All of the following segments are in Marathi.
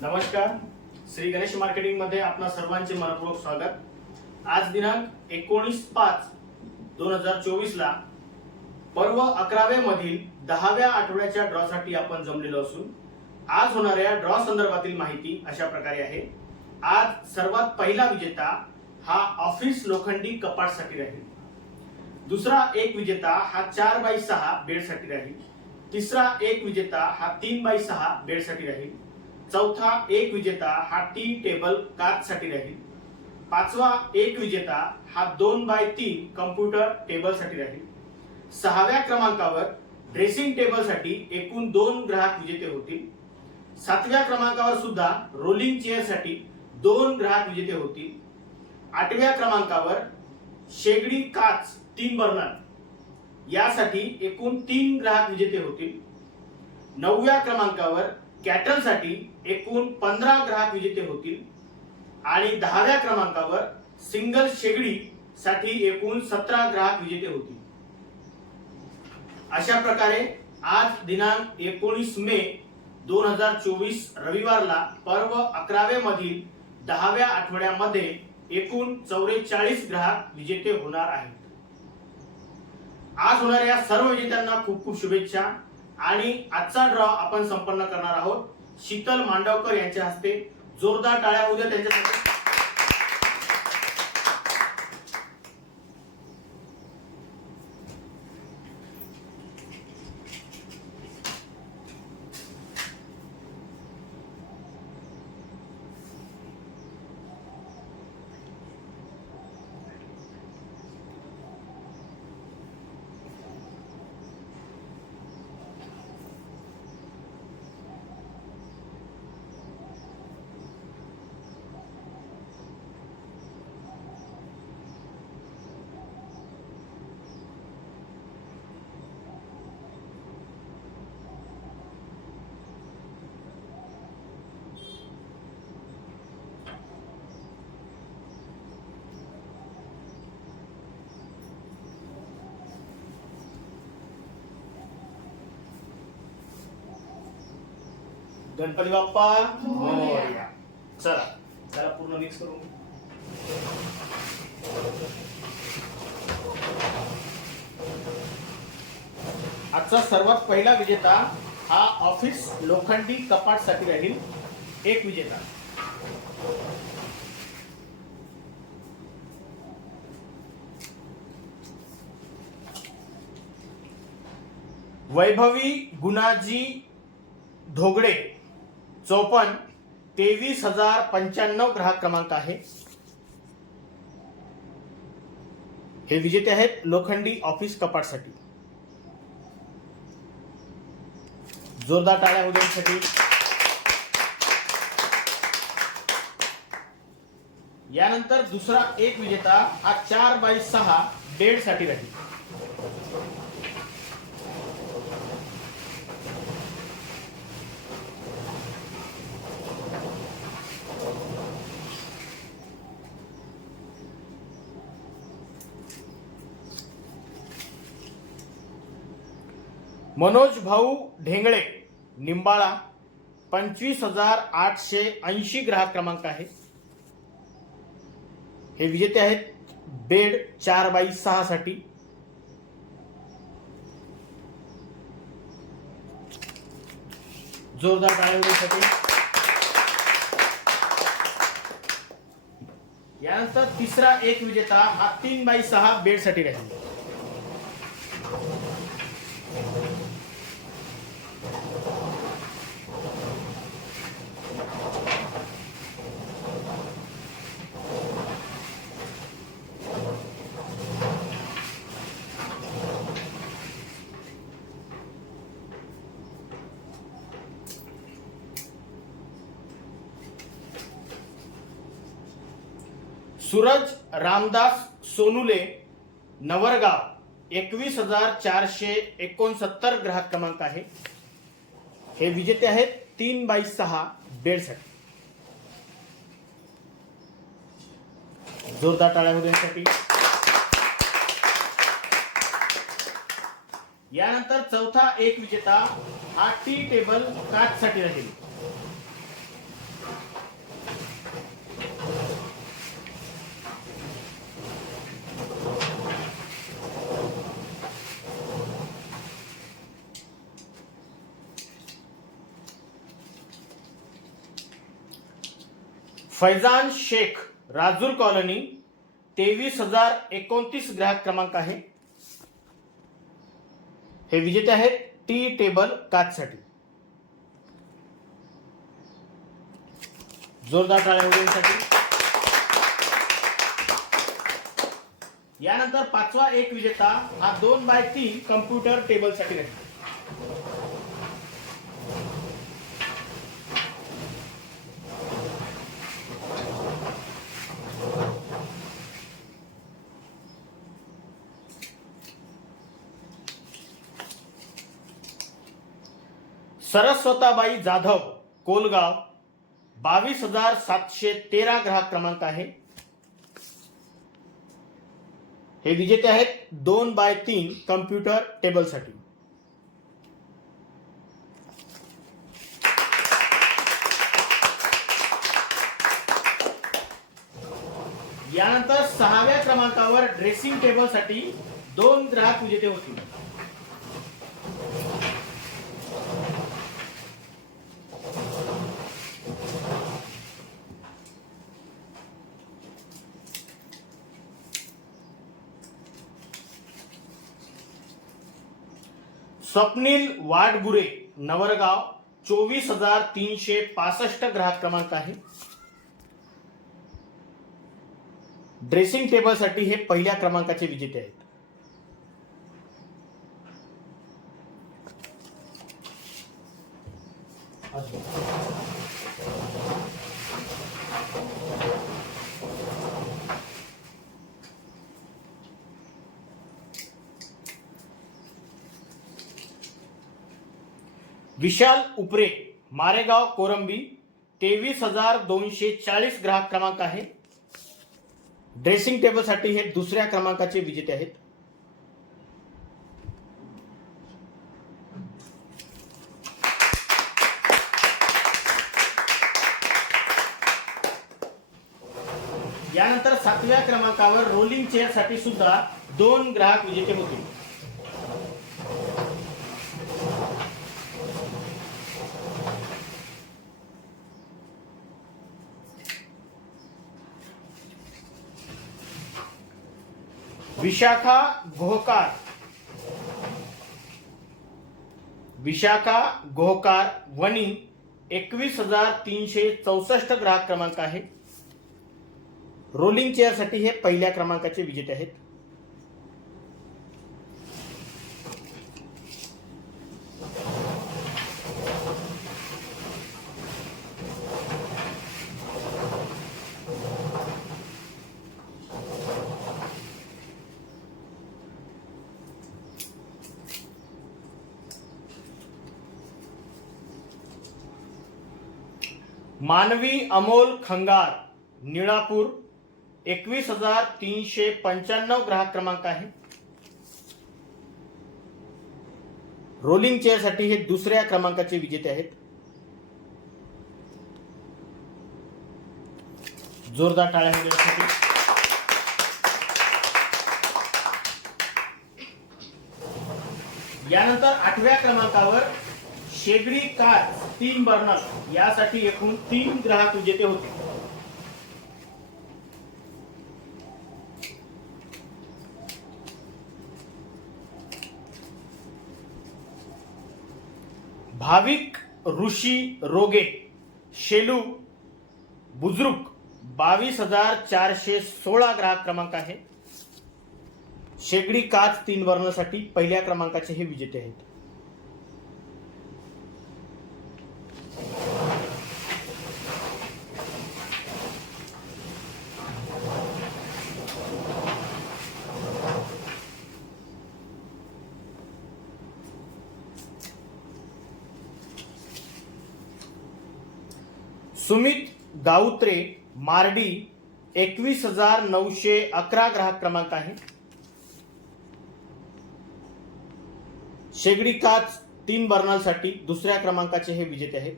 नमस्कार. श्री गणेश मार्केटिंगमध्ये आपणा सर्वांचे मनपूर्वक स्वागत. आज दिनांक एकोणीस पाच दोन हजार चोवीस ला पर्व अकराव्या मधील दहाव्या आठवड्याच्या ड्रॉ साठी आपण जमलेलो असून आज होणाऱ्या ड्रॉ संदर्भातील माहिती अशा प्रकारे आहे. आज सर्वात पहिला विजेता हा ऑफिस लोखंडी कपाटसाठी राहील. दुसरा एक विजेता हा चार बाय सहा बेडसाठी राहील. तिसरा एक विजेता हा तीन बाय सहा बेडसाठी राहील. चौथा एक विजेता हा टी टेबलसाठी राहील. पाचवा एक विजेता हा दोन बाय तीन कम्प्युटर टेबलसाठी राहील. सहाव्या क्रमांकावर ड्रेसिंग टेबलसाठी एकूण दोन ग्राहक विजेते होतील. सातव्या क्रमांकावर सुद्धा रोलिंग चेअरसाठी दोन ग्राहक विजेते होतील. आठव्या क्रमांकावर शेगडी काच तीन बर्नर यासाठी एकूण तीन ग्राहक विजेते होतील. नवव्या क्रमांकावर कॅटलसाठी एकूण पंधरा ग्राहक विजेते होतील आणि दहाव्या क्रमांकावर सिंगल शेगडी साठी एकूण सतरा ग्राहक विजेते होतील. अशा प्रकारे आज दिनांक एकोणीस मे दोन हजार चोवीस रविवारला पर्व अकरावे मधील दहाव्या आठवड्यामध्ये एकूण चौवेचाळीस ग्राहक विजेते होणार आहेत. आज होणाऱ्या सर्व विजेत्यांना खूप खूप शुभेच्छा. आणि आजचा ड्रॉ आपण संपन्न करणार आहोत. शीतल मांडवकर यांच्या हस्ते. जोरदार टाळ्या उद्या त्यांच्यासाठी. गणपती बाप्पा. मोरया. चला. चला पूर्ण मिक्स करू आजचा सर्वात पहिला विजेता हा ऑफिस लोखंडी कपाटसाठी राहील एक विजेता. वैभवी गुणाजी ढोगडे चौपन्न तेवीस हजार पंच्याण्णव ग्राहक क्रमांक आहे. हे विजेते आहेत लोखंडी ऑफिस कपाटसाठी. जोरदार टाळ्या उद्यासाठी. यानंतर दुसरा एक विजेता हा चार बाय सहा बेडसाठी राहील. मनोज भाऊ ढेंगळे निंबाळा पंचवीस हजार आठशे ऐंशी ग्राहक क्रमांक आहे. हे विजेते आहेत बेड चार बाई सहा साठी जोरदार टाळ्यासाठी यानंतर तिसरा एक विजेता हा तीन बाय सहा बेडसाठी राहील सूरज रामदास सोनुले नवरगाव एकवीस हजार चारशे एकोणसत्तर ग्राहक क्रमांक आहे. हे विजेते आहेत तीन बाय सहा बेडसाठी. जोरदार टाळ्या यानंतर चौथा एक विजेता हा टी टेबल काच साठी राहील. फैजान शेख राजूर कॉलनी तेवीस हजार एकोणतीस ग्राहक क्रमांक आहे. हे विजेते आहेत टी टेबल काचसाठी. जोरदार टाळ्यासाठी यानंतर पाचवा एक विजेता हा दोन बाय तीन कम्प्युटर टेबलसाठी राहील. सरस्वताबाई जाधव कोलगाव बावीस हजार सातशे तेरा ग्राहक क्रमांक आहे. हे विजेते आहेत दोन बाय तीन कम्प्युटर टेबलसाठी. यानंतर सहाव्या क्रमांकावर ड्रेसिंग टेबलसाठी दोन ग्राहक विजेते होतील. स्वप्नील वाडगुरे नवरगाव चोवीस हजार तीनशे पासष्ट ग्राहक क्रमांक आहे. ड्रेसिंग टेबलसाठी हे पहिल्या क्रमांकाचे विजेते आहेत. विशाल उपरे मारेगाव कोरंबी तेवीस हजार दोनशे चाळीस ग्राहक क्रमांक आहे. ड्रेसिंग टेबलसाठी हे दुसऱ्या क्रमांकाचे विजेते आहेत. यानंतर सातव्या क्रमांकावर रोलिंग चेअरसाठी सुद्धा दोन ग्राहक विजेते होतील विशाखा गोहकार. विशाखा गोहकार वणी एकवीस हजार तीनशे चौसष्ट ग्राहक क्रमांक आहे. रोलिंग चेअरसाठी हे पहिल्या क्रमांकाचे विजेते आहेत. मानवी अमोल खंगार निळापूर एकवीस हजार तीनशे पंच्याण्णव ग्राहक क्रमांक आहे. रोलिंग चेअरसाठी हे दुसऱ्या क्रमांकाचे विजेते आहेत. जोरदार टाळ्या होण्यासाठी यानंतर आठव्या क्रमांकावर शेगडी काच तीन बर्नर यासाठी एकूण तीन ग्राहक विजेते होते. भाविक ऋषी रोगे शेलू बुजुर्ग बावीस हजार चारशे सोळा ग्राहक क्रमांक आहे. शेगडी काच तीन वर्णासाठी पहिल्या क्रमांकाचे हे विजेते आहेत. गाऊत्रे मार्डी एकवीस हजार नऊशे अकरा ग्राहक क्रमांक आहे. शेगडी काच तीन बर्नलसाठी दुसऱ्या क्रमांकाचे हे विजेते आहेत.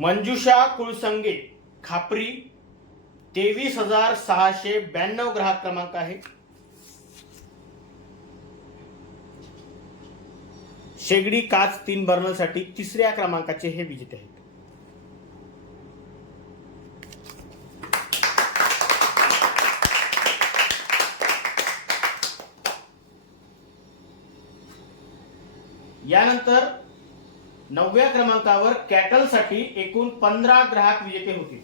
मंजुषा कुळसंगे खापरी तेवीस हजार सहाशे ब्याण्णव ग्राहक क्रमांक आहे. शेगडी काच तीन बर्नरसाठी तिसऱ्या क्रमांकाचे हे विजेते आहेत. यानंतर नवव्या क्रमांकावर कॅटलसाठी एकूण पंधरा ग्राहक विजेते होतील.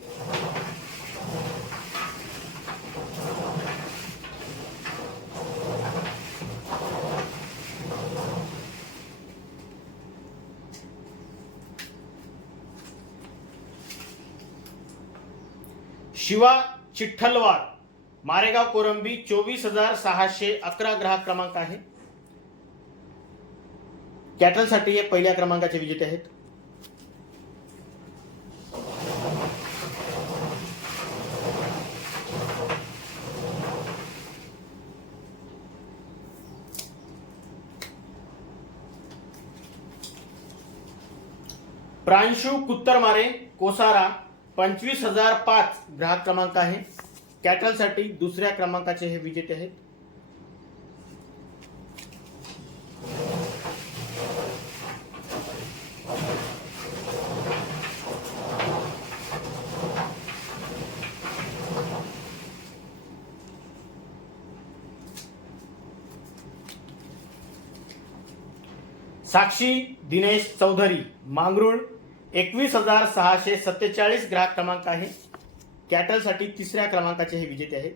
शिवा चिठ्ठलवार मारेगाव कोरंबी चोवीस हजार सहाशे अकरा ग्राहक क्रमांक आहे. कॅटलसाठी हे पहिल्या क्रमांकाचे विजेते आहेत. प्रांशु कुत्तरमारे कोसारा पंचवीस हजार पाच ग्राहक क्रमांक आहे. कॅटलसाठी दुसऱ्या क्रमांकाचे हे विजेते आहेत. साक्षी दिनेश चौधरी मांगरुळ एकवीस हजार सहाशे सत्तेचाळीस ग्राहक क्रमांक आहे. कॅटलसाठी तिसऱ्या क्रमांकाचे हे विजेते आहेत.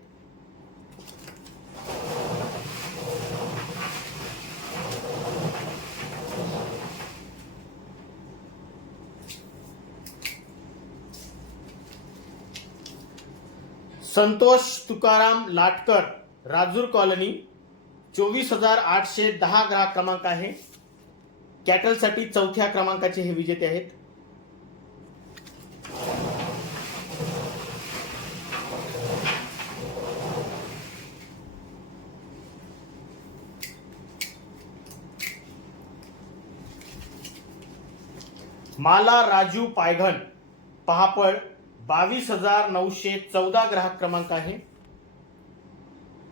संतोष तुकाराम लाटकर राजूर कॉलनी चोवीस हजार आठशे दहा ग्राहक क्रमांक आहे. कॅटलसाठी चौथ्या क्रमांकाचे हे विजेते आहेत. माला राजू पायघन पहापळ बावीस हजार नऊशे चौदा ग्राहक क्रमांक आहे.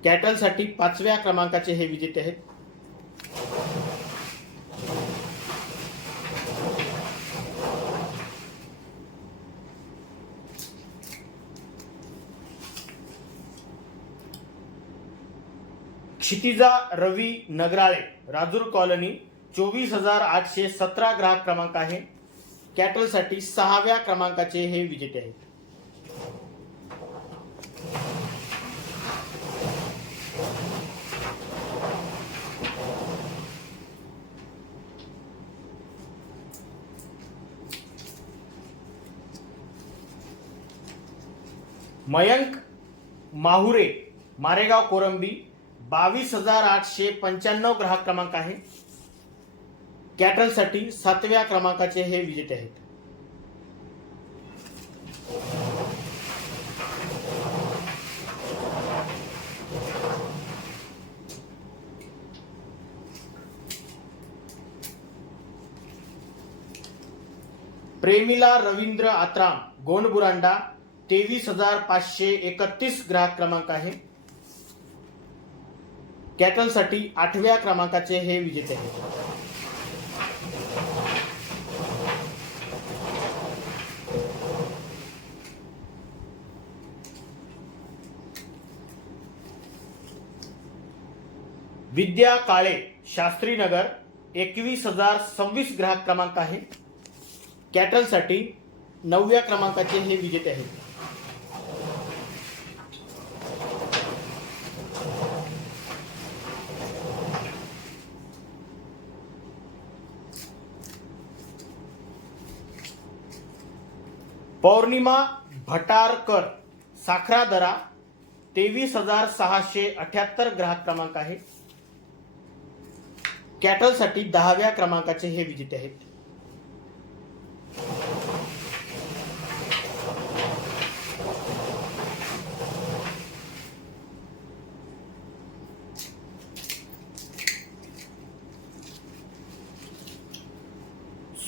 कॅटलसाठी पाचव्या क्रमांकाचे हे विजेते आहेत. क्षितिजा रवी नगराळे राजूर कॉलनी चोवीस हजार आठशे सतरा ग्राहक क्रमांक आहे. कॅटलसाठी सहाव्या क्रमांकाचे हे विजेते आहेत. मयंक माहुरे मारेगाव कोरंबी बावीस हजार आठशे पंच्याण्णव ग्राहक क्रमांक आहे. कॅटलसाठी सातव्या क्रमांकाचे हे विजेते आहेत. प्रेमिला रवींद्र आत्राम गोंडबुरांडा तेवीस हजार पाचशे एकतीस ग्राहक क्रमांक आहे. कॅटलसाठी आठव्या क्रमांकाचे हे विजेते आहेत. विद्या काळे शास्त्रीनगर एकवीस हजार सव्वीस ग्राहक क्रमांक आहे. कॅटलसाठी नवव्या क्रमांकाचे हे विजेते आहेत. पौर्णिमा भटारकर साखरादरा तेवीस हजार सहाशे अठ्याहत्तर ग्राहक क्रमांक आहे. कॅटलसाठी दहाव्या क्रमांकाचे हे विजेते आहेत.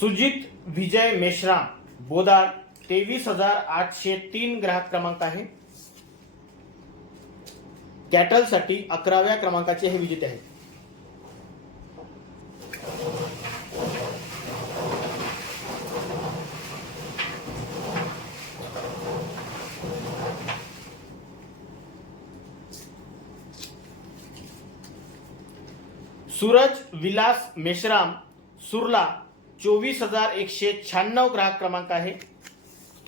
सुजित विजय मेश्राम बोदाड तेवीस हजार आठशे तीन ग्राहक क्रमांक आहे. कॅटलसाठी अकराव्या क्रमांकाचे हे विजेते आहेत. सूरज विलास मेश्राम सुरला चोवीस हजार एकशे शहाण्णव ग्राहक क्रमांक आहे.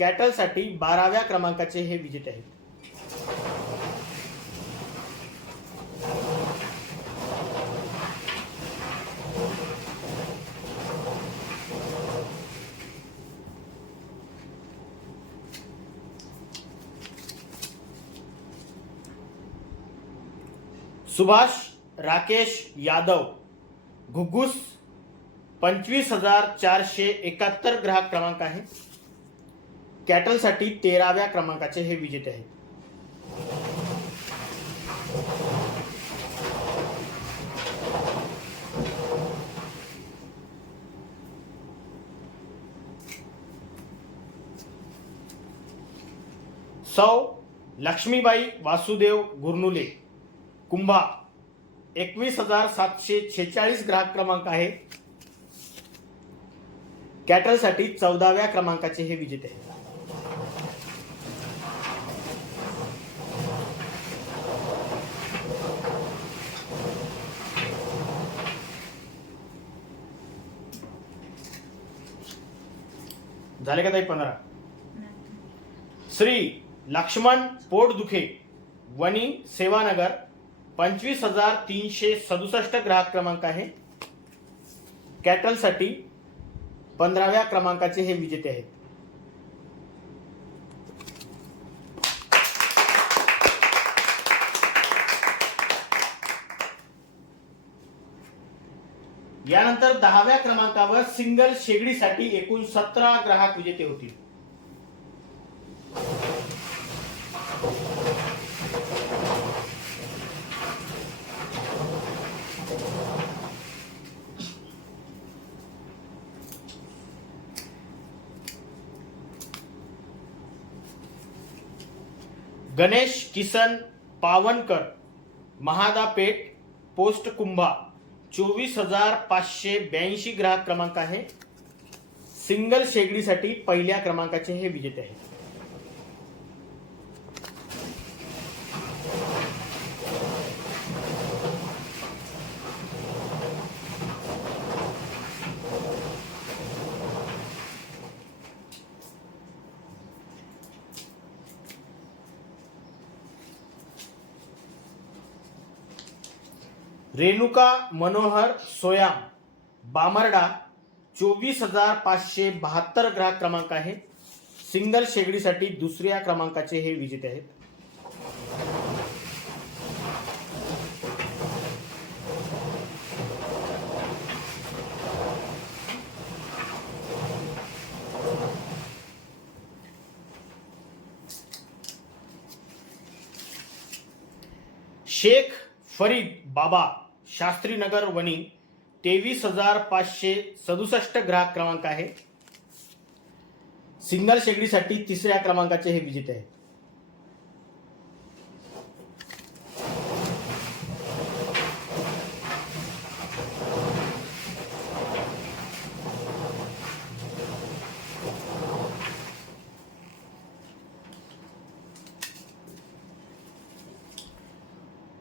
कॅटलसाठी बाराव्या क्रमांकाचे हे विजेते आहेत. सुभाष राकेश यादव घुगुस पंचवीस हजार चारशे एकाहत्तर ग्राहक क्रमांक आहे. कॅटलसाठी तेराव्या क्रमांकाचे हे विजेते आहेत. सौ लक्ष्मीबाई वासुदेव गुरनुले कुंभा एकवीस हजार सातशे छेचाळीस ग्राहक क्रमांक आहे. कॅटलसाठी चौदाव्या क्रमांकाचे हे विजेते आहेत. झाले का ताई पंधरा? श्री लक्ष्मण पोटदुखे वनी सेवानगर पंचवीस हजार तीनशे सदुसष्ट ग्राहक क्रमांक आहे. कॅटलसाठी पंधराव्या क्रमांकाचे हे विजेते आहेत. यानंतर दहाव्या क्रमांकावर सिंगल शेगडीसाठी एकूण सतरा ग्राहक विजेते होतील. गणेश किसन पावनकर महादापेठ पोस्ट कुंभा. चोवीस हजार पाचशे ब्याऐंशी ग्राहक क्रमांक आहे. सिंगल शेगडीसाठी पहिल्या क्रमांकाचे हे विजेते आहेत. रेणुका मनोहर सोयाम बामर्डा चोवीस हजार पाचशे बहात्तर ग्राहक क्रमांक आहे सिंगल शेगडीसाठी दुसऱ्या क्रमांकाचे हे विजेते आहेत. शेख फरीद बाबा शास्त्रीनगर वणी तेवीस हजार पाचशे सदुसष्ट ग्राहक क्रमांक आहे. सिंगल शेगडीसाठी तिसऱ्या क्रमांकाचे हे विजेते आहेत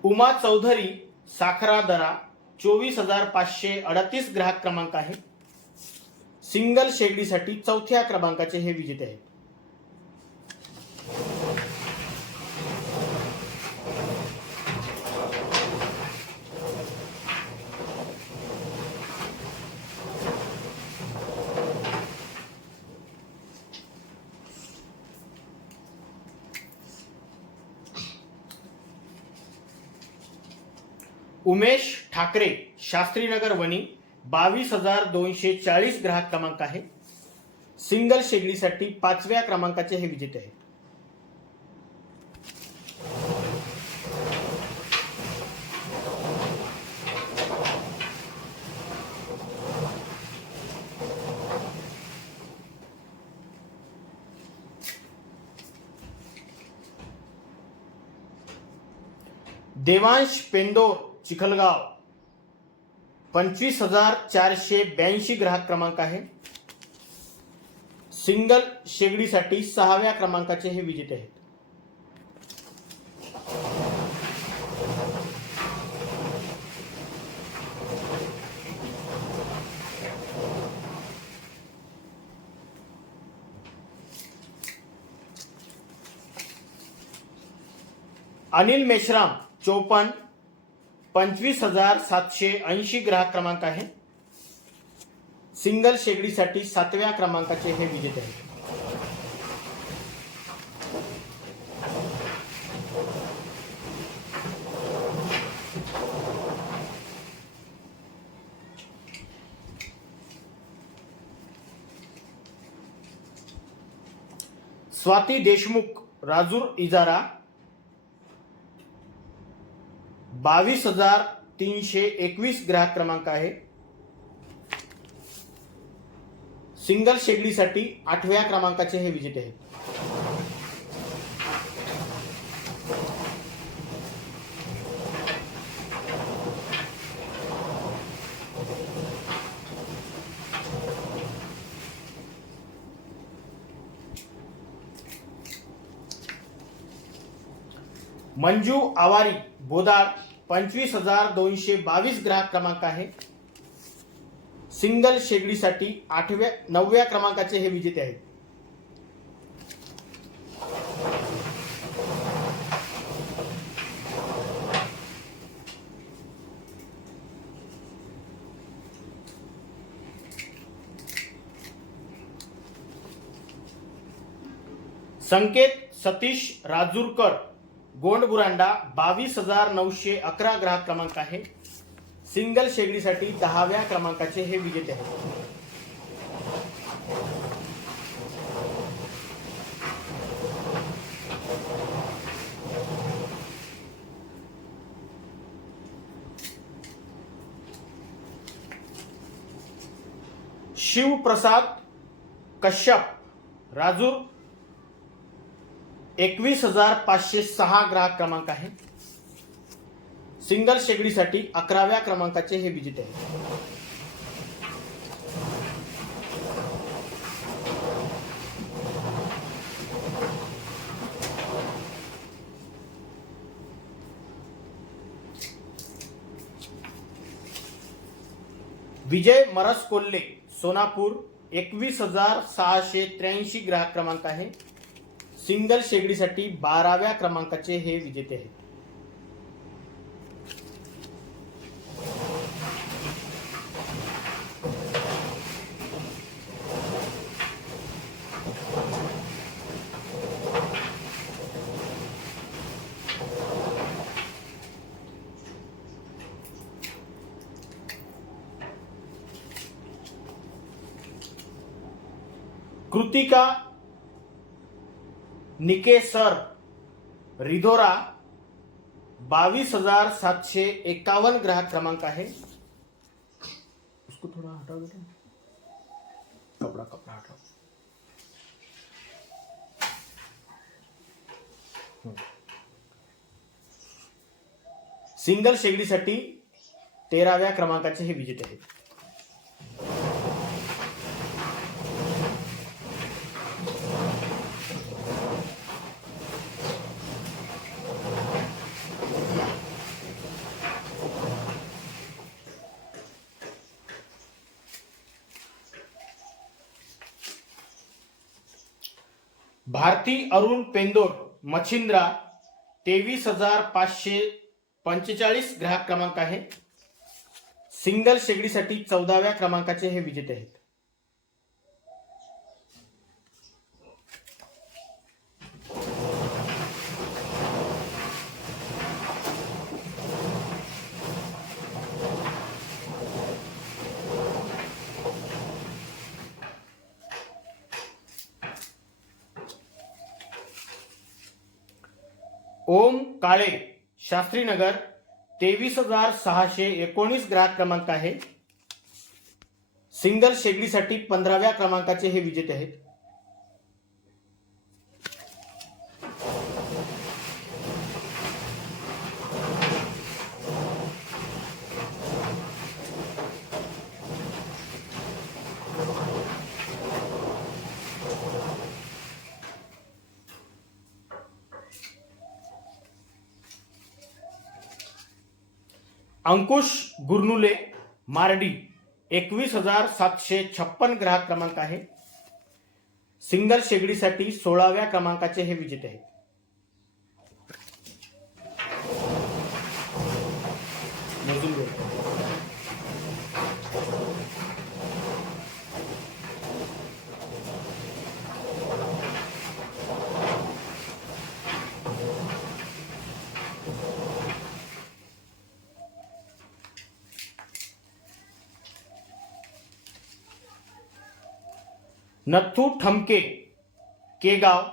उमा चौधरी साखरा दरा चोवीस हजार पाचशे अडतीस ग्राहक क्रमांक आहे. सिंगल शेगडीसाठी चौथ्या क्रमांकाचे हे विजेते आहेत. उमेश ठाकरे शास्त्रीनगर वणी बावीस हजार दोनशे चाळीस ग्राहक क्रमांक आहे. सिंगल शेगडीसाठी पाचव्या क्रमांकाचे हे विजेते आहेत. देवांश पेंदोर चिखलगाव. पंचवीस हजार चारशे ब्याऐंशी ग्राहक क्रमांक आहे. सिंगल शेगडीसाठी सहाव्या क्रमांकाचे हे विजेते आहेत. अनिल मेश्राम चौपन्न पंचवीस हजार सातशे ऐंशी ग्राहक क्रमांक आहे. सिंगल शेगडीसाठी सातव्या क्रमांकाचे हे विजेते आहेत. स्वाती देशमुख राजूर इजारा बावीस हजार तीनशे एकवीस ग्राहक क्रमांक आहे. सिंगल शेगडीसाठी आठव्या क्रमांकाचे हे विजेते आहेत मंजू आवारी बोदार पंचवीस हजार दोनशे बावीस ग्राहक क्रमांक आहे. सिंगल शेगडीसाठी आठव्या नवव्या क्रमांकाचे हे विजेते आहेत. संकेत सतीश राजूरकर. गोंडबुरांडा बावीस हजार नऊशे अकरा ग्राहक क्रमांक आहे. सिंगल शेगडीसाठी दहाव्या क्रमांकाचे हे विजेते आहेत. शिवप्रसाद कश्यप राजूर एकवीस हजार पाचशे सहा ग्राहक क्रमांक आहे. सिंगल शेगडीसाठी अकराव्या क्रमांकाचे हे विजेते आहे. विजय मरस कोल्हे सोनापूर एकवीस हजार सहाशे त्र्याऐंशी ग्राहक क्रमांक आहे. सिंगल शेगडीसाठी बाराव्या क्रमांकाचे हे विजेते आहेत. कृतिका निकेसर रिधोरा बावीस हजार सातशे एकावन्न ग्राहक क्रमांक आहे. उसको थोड़ा हटाओ बेटा कपड़ा कपड़ा हटाओ. सिंगल शेगडीसाठी तेराव्या क्रमांकाचे हे विजेते आहेत भारती अरुण पेंदोर मच्छिंद्रा तेवीस हजार पाचशे पंचेचाळीस ग्राहक क्रमांक आहे. सिंगल शेगडीसाठी चौदाव्या क्रमांकाचे हे विजेते आहेत. ओम काळे शास्त्रीनगर तेवीस हजार सहाशे एकोणीस ग्राहक क्रमांक आहे. सिंगल शेगडीसाठी पंधराव्या क्रमांकाचे हे विजेते आहेत. अंकुश गुरनुले मारडी एकवीस हजार सातशे छप्पन ग्राहक क्रमांक आहे. सिंगल शेगडीसाठी सोळाव्या क्रमांकाचे हे विजेते आहेत. नथू ठमके केगाव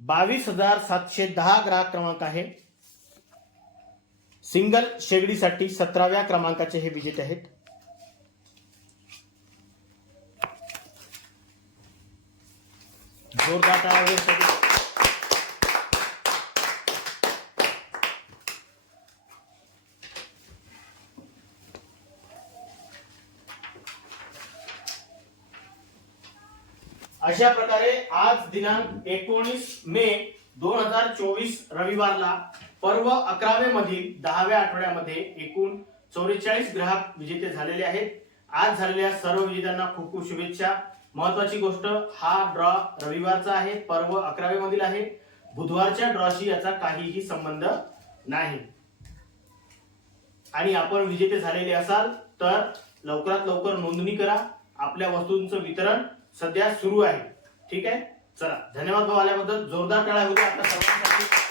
बावीस हजार सातशे दहा ग्राहक क्रमांक आहे. सिंगल शेगडीसाठी सतराव्या क्रमांकाचे हे विजेते आहेत. जोरदार अशा प्रकारे आज दिनांक एकोणीस मे दोन हजार चोवीस रविवारला पर्व अकरावे मधील दहाव्या आठवड्यामध्ये एकूण चौवेचाळीस ग्राहक विजेते झालेले आहेत. आज झालेल्या सर्व विजेत्यांना खूप खूप शुभेच्छा. महत्वाची गोष्ट हा ड्रॉ रविवारचा आहे पर्व अकरावे मधील आहे. बुधवारच्या ड्रॉशी याचा काहीही संबंध नाही. आणि आपण विजेते झालेले असाल तर लवकरात लवकर नोंदणी करा. आपल्या वस्तूंचं वितरण सध्या सुरू आहे. ठीक आहे? चला धन्यवाद भाऊ आल्याबद्दल. जोरदार टाळ्या होत्या. आपल्या सर्वांसाठी